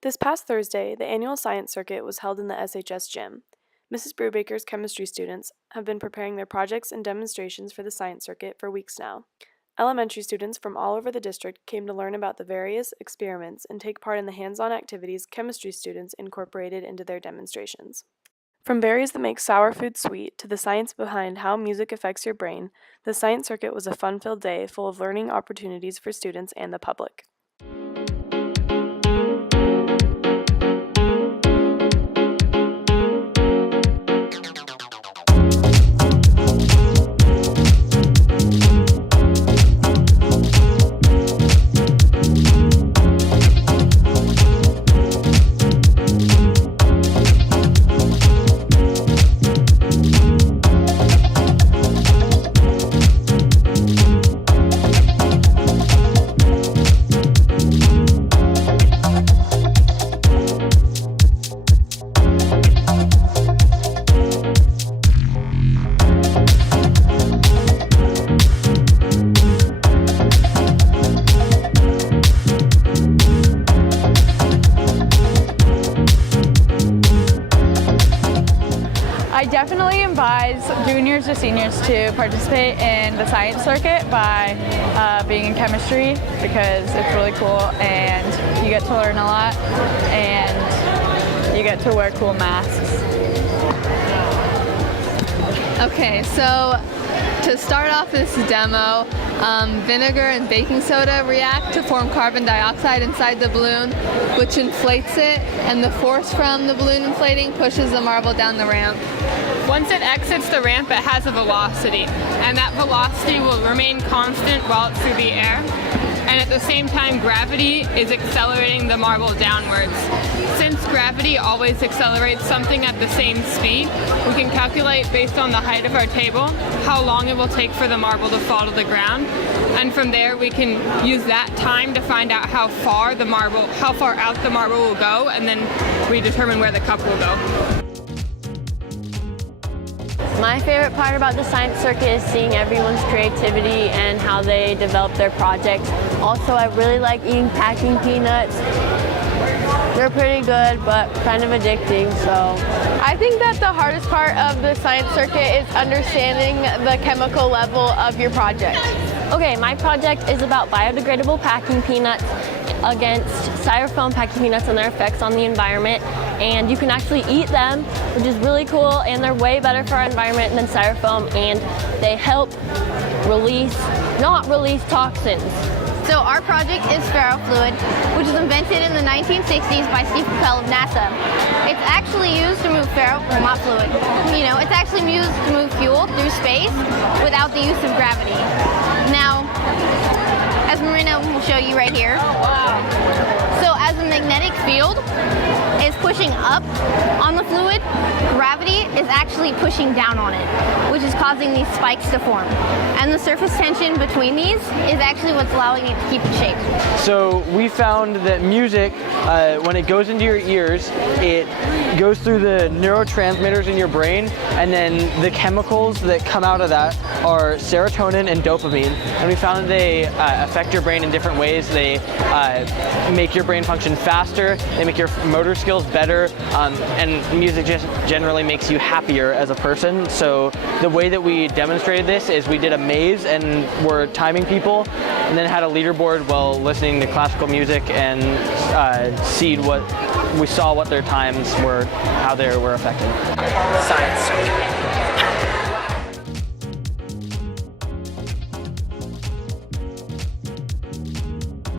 This past Thursday, the annual science circuit was held in the SHS gym. Mrs. Brubaker's chemistry students have been preparing their projects and demonstrations for the science circuit for weeks now. Elementary students from all over the district came to learn about the various experiments and take part in the hands-on activities chemistry students incorporated into their demonstrations. From berries that make sour food sweet to the science behind how music affects your brain, the science circuit was a fun-filled day full of learning opportunities for students and the public. I definitely advise juniors or seniors to participate in the science circuit by being in chemistry because it's really cool and you get to learn a lot and you get to wear cool masks. Okay, so to start off this demo, vinegar and baking soda react to form carbon dioxide inside the balloon, which inflates it, and the force from the balloon inflating pushes the marble down the ramp. Once it exits the ramp, it has a velocity, and that velocity will remain constant while it's through the air. And at the same time, gravity is accelerating the marble downwards. Since gravity always accelerates something at the same speed, we can calculate based on the height of our table how long it will take for the marble to fall to the ground. And from there, we can use that time to find out how far out the marble will go, and then we determine where the cup will go. My favorite part about the science circuit is seeing everyone's creativity and how they develop their projects. Also, I really like eating packing peanuts. They're pretty good, but kind of addicting, so. I think that the hardest part of the science circuit is understanding the chemical level of your project. Okay, my project is about biodegradable packing peanuts against styrofoam packing peanuts and their effects on the environment. And you can actually eat them, which is really cool, and they're way better for our environment than styrofoam, and they help not release toxins. So our project is ferrofluid, which was invented in the 1960s by Steve Capell of NASA. It's actually used to move not fluid. It's actually used to move fuel through space without the use of gravity. Now, as Marina will show you right here, so as the magnetic field is pushing up on the fluid, gravity is actually pushing down on it, which is causing these spikes to form. And the surface tension between these is actually what's allowing it to keep its shape. So we found that music, when it goes into your ears, it goes through the neurotransmitters in your brain, and then the chemicals that come out of that are serotonin and dopamine. And we found that they affect your brain in different ways. They make your brain function faster, they make your motor skills better, and music just generally makes you happier as a person. So the way that we demonstrated this is we did a maze and we're timing people, and then had a leaderboard while listening to classical music and we saw what their times were, how they were affected. Science.